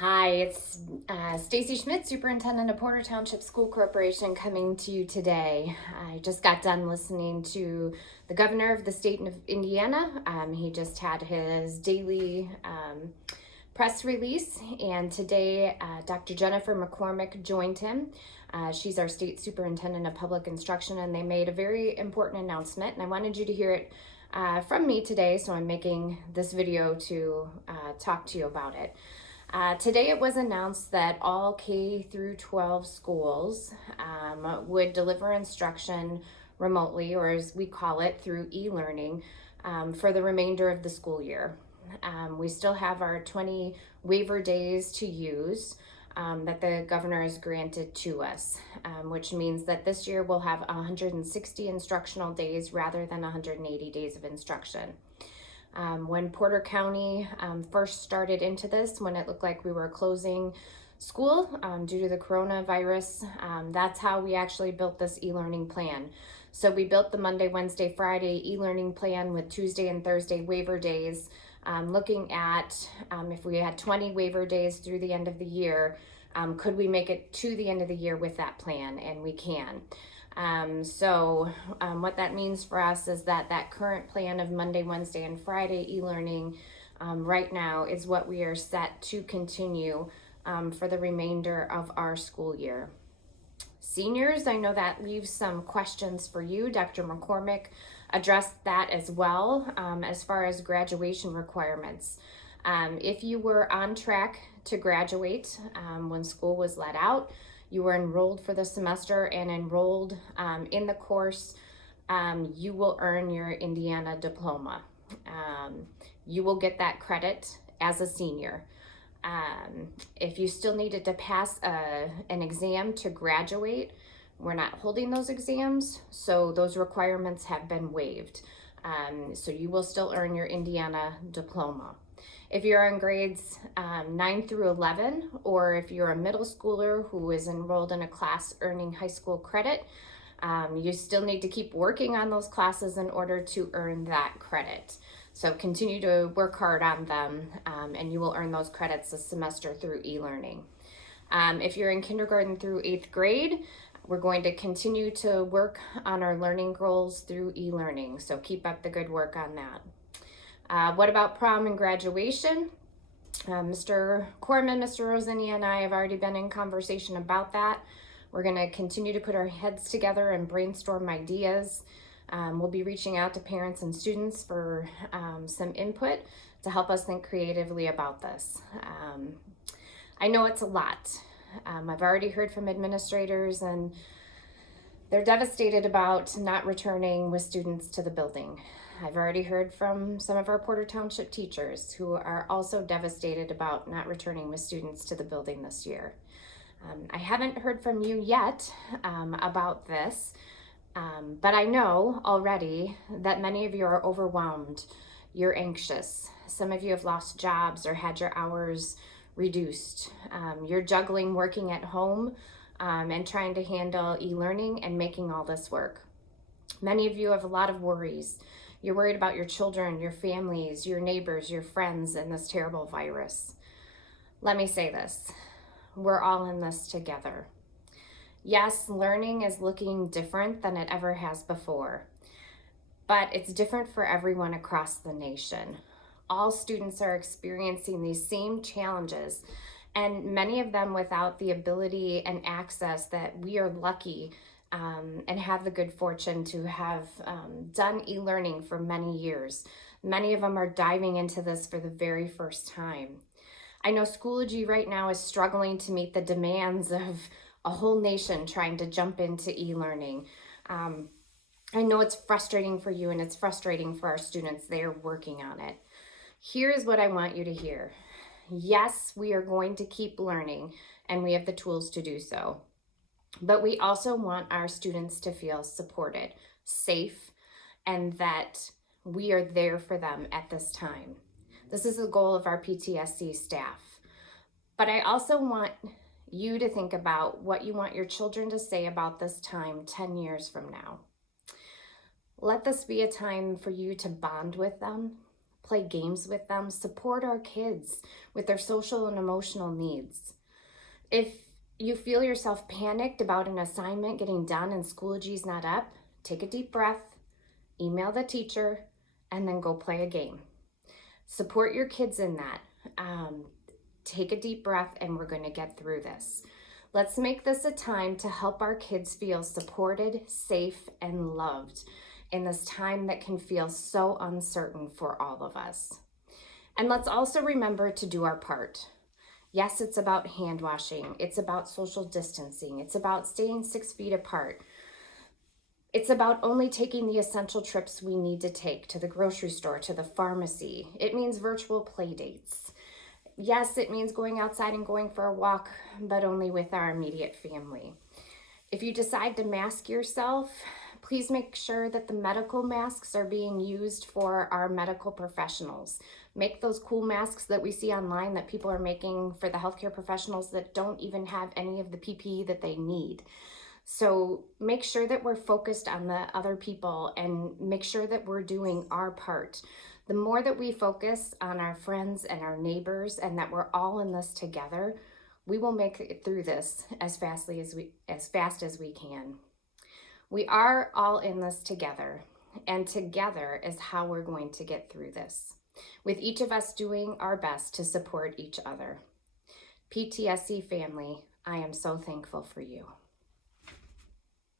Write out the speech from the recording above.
Hi, it's Stacy Schmidt, Superintendent of Porter Township School Corporation, coming to you today. I just got done listening to the governor of the state of Indiana. He just had his daily press release, and today Dr. Jennifer McCormick joined him. She's our state superintendent of public instruction, and they made a very important announcement, and I wanted you to hear it from me today, so I'm making this video to talk to you about it. Today it was announced that all K through 12 schools would deliver instruction remotely, or as we call it, through e-learning for the remainder of the school year. We still have our 20 waiver days to use that the governor has granted to us, which means that this year we'll have 160 instructional days rather than 180 days of instruction. When Porter County first started into this, when it looked like we were closing school due to the coronavirus, that's how we actually built this e-learning plan. So we built the Monday, Wednesday, Friday e-learning plan with Tuesday and Thursday waiver days, looking at if we had 20 waiver days through the end of the year, could we make it to the end of the year with that plan? And we can. What that means for us is that current plan of Monday, Wednesday, and Friday e-learning right now is what we are set to continue for the remainder of our school year. Seniors, I know that leaves some questions for you. Dr. McCormick addressed that as well as far as graduation requirements. If you were on track to graduate when school was let out, you were enrolled for the semester and enrolled in the course, you will earn your Indiana diploma. You will get that credit as a senior. If you still needed to pass an exam to graduate, we're not holding those exams, so those requirements have been waived. So you will still earn your Indiana diploma. If you're in grades 9 through 11, or if you're a middle schooler who is enrolled in a class earning high school credit, you still need to keep working on those classes in order to earn that credit. So continue to work hard on them, and you will earn those credits this semester through e-learning. If you're in kindergarten through 8th grade, we're going to continue to work on our learning goals through e-learning. So keep up the good work on that. What about prom and graduation? Mr. Corman, Mr. Rosini, and I have already been in conversation about that. We're going to continue to put our heads together and brainstorm ideas. We'll be reaching out to parents and students for some input to help us think creatively about this. I know it's a lot. I've already heard from administrators, and they're devastated about not returning with students to the building. I've already heard from some of our Porter Township teachers who are also devastated about not returning with students to the building this year. I haven't heard from you yet about this, but I know already that many of you are overwhelmed. You're anxious. Some of you have lost jobs or had your hours reduced. You're juggling working at home and trying to handle e-learning and making all this work. Many of you have a lot of worries. You're worried about your children, your families, your neighbors, your friends, and this terrible virus. Let me say this. We're all in this together. Yes, learning is looking different than it ever has before, but it's different for everyone across the nation. All students are experiencing these same challenges, and many of them without the ability and access that we are lucky and have the good fortune to have done e-learning for many years. Many of them are diving into this for the very first time. I know Schoology right now is struggling to meet the demands of a whole nation trying to jump into e-learning. I know it's frustrating for you, and it's frustrating for our students. They are working on it. Here is what I want you to hear. Yes, we are going to keep learning, and we have the tools to do so. But we also want our students to feel supported, safe, and that we are there for them at this time. This is the goal of our PTSC staff. But I also want you to think about what you want your children to say about this time 10 years from now. Let this be a time for you to bond with them, play games with them, support our kids with their social and emotional needs. If you feel yourself panicked about an assignment getting done and Schoology's not up, take a deep breath, email the teacher, and then go play a game. Support your kids in that. Take a deep breath, and we're going to get through this. Let's make this a time to help our kids feel supported, safe, and loved in this time that can feel so uncertain for all of us. And let's also remember to do our part. Yes, it's about hand washing. It's about social distancing. It's about staying 6 feet apart. It's about only taking the essential trips we need to take to the grocery store, to the pharmacy. It means virtual play dates. Yes, it means going outside and going for a walk, but only with our immediate family. If you decide to mask yourself, please make sure that the medical masks are being used for our medical professionals. Make those cool masks that we see online that people are making for the healthcare professionals that don't even have any of the PPE that they need. So make sure that we're focused on the other people and make sure that we're doing our part. The more that we focus on our friends and our neighbors and that we're all in this together, we will make it through this as fast as we can. We are all in this together, and together is how we're going to get through this, with each of us doing our best to support each other. PTSC family, I am so thankful for you.